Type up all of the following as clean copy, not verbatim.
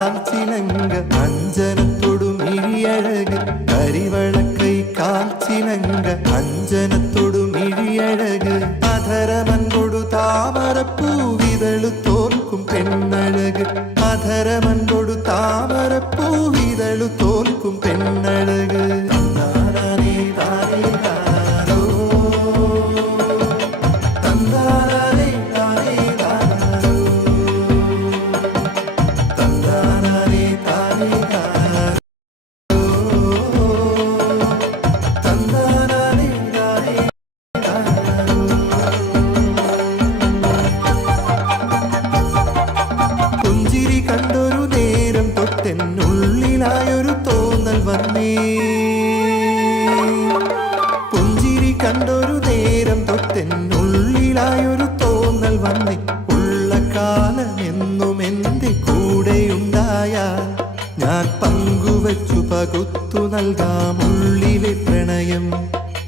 കാൽച്ചിലങ്ക അഞ്ജനത്തൊടു മിഴിയഴക് കരിവളക്കൈ കാൽച്ചിലങ്ക അഞ്ജനത്തൊടു മിഴിയഴക് അധരമൻകൊടു താമരപ്പൂവിതളു തോൽക്കും പെണ്ണഴക് അധരമൻകൊടു താമരപ്പൂവിതളു തോൽക്കും പെണ്ണഴക് കണ്ടൊരു നേരം തൊട്ടെന്നുള്ളിലായൊരു തോന്നൽ വന്നേ പുഞ്ചിരി കണ്ടൊരു നേരം തൊട്ടെന്നുള്ളിലായൊരു തോന്നൽ വന്നേ ഉള്ള കാലം എന്നും എൻ്റെ കൂടെയുണ്ടായാൽ ഞാൻ പങ്കുവച്ചു പകുത്തു നൽകാം ഉള്ളിലെ പ്രണയം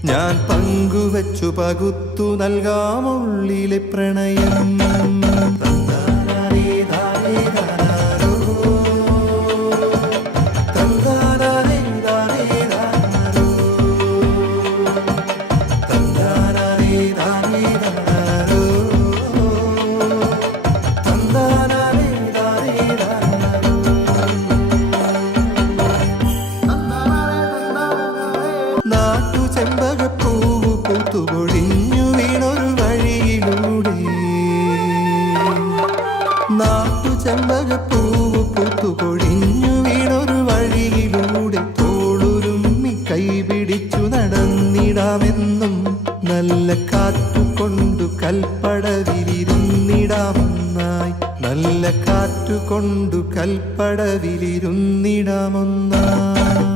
ഞാൻ പങ്കുവച്ചു പകുത്തു നൽകാം ഉള്ളിലെ പ്രണയം നാട്ടു ചെമ്പകപ്പൂവ് പൂത്തുപൊഴിഞ്ഞു വീണൊരു വഴിയിലൂടെ നാട്ടു ചെമ്പകപ്പൂവ് പൂത്തുപൊഴിഞ്ഞു വീണൊരു വഴിയിലൂടെ തോളുരുമ്മി കൈപിടിച്ചു നടന്നിടാമെന്നും നല്ല കാറ്റുകൊണ്ടു കൽപ്പടവിലിരുന്നിടാമൊന്നായി നല്ല കാറ്റുകൊണ്ടു കൽപ്പടവിലിരുന്നിടാമൊന്നായി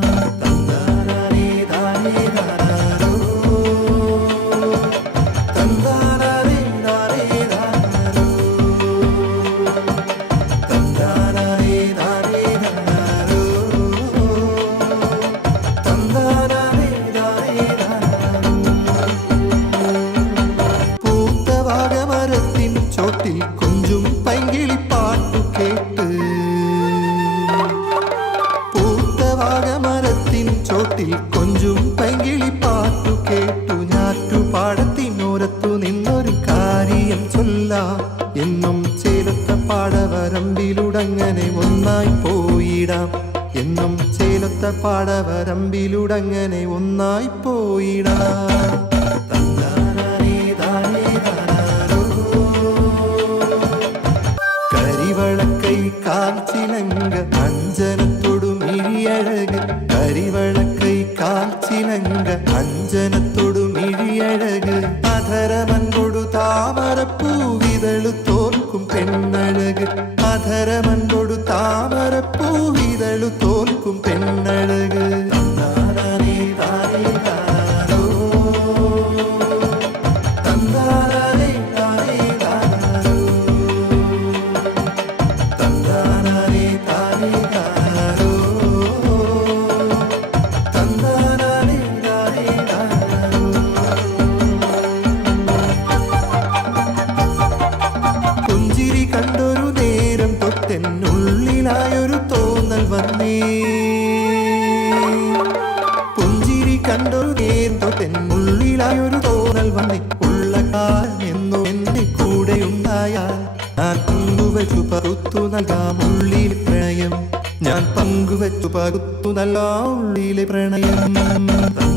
ചോട്ടിൽ കൊഞ്ചും പൈങ്കിളിപ്പാട്ടു കേട്ട് പൂത്തവാഗമരത്തിൻ ചോട്ടിൽ കൊഞ്ചും പൈങ്കിളിപ്പാട്ടു കേട്ടു ഞാറ്റുപാടത്തിനോരത്തു നിന്നൊരു കാര്യം ചൊല്ലാം എന്നും ചേലത്ത പാടവരമ്പിലുടങ്ങനെ ഒന്നായി പോയിടാം എന്നും ചേലത്ത പാടവരമ്പിലുടങ്ങനെ ഒന്നായി പോയിടാം കരിവളക്കൈ കാൽച്ചിലങ്ക അഞ്ജനത്തൊടു മിഴിയഴക് കരിവളക്കൈ കാൽച്ചിലങ്ക അഞ്ജനത്തൊടു മിഴിയഴക് അധരമൻകൊടു താമരപ്പൂവിതളു തോൽക്കും പെണ്ണഴക് അധരമൻകൊടു താമരപ്പൂവിതളു തോൽക്കും പെണ്ണഴക് കണ്ടൊരു നേരം തൊട്ടെന്നുള്ളിലായൊരു തോന്നൽ വന്നേ പുഞ്ചിരി കണ്ടൊരു നേരം തൊട്ടെന്നുള്ളിലായൊരു തോന്നൽ വന്നേ ഉള്ള കാലം എന്നും എൻ്റെ കൂടെയുണ്ടായാൽ ഞാൻ പങ്കുവച്ചു പകുത്തു നൽകാം ഉള്ളിലെ പ്രണയം ഞാൻ പങ്കുവച്ചു പകുത്തു നൽകാം ഉള്ളിലെ പ്രണയം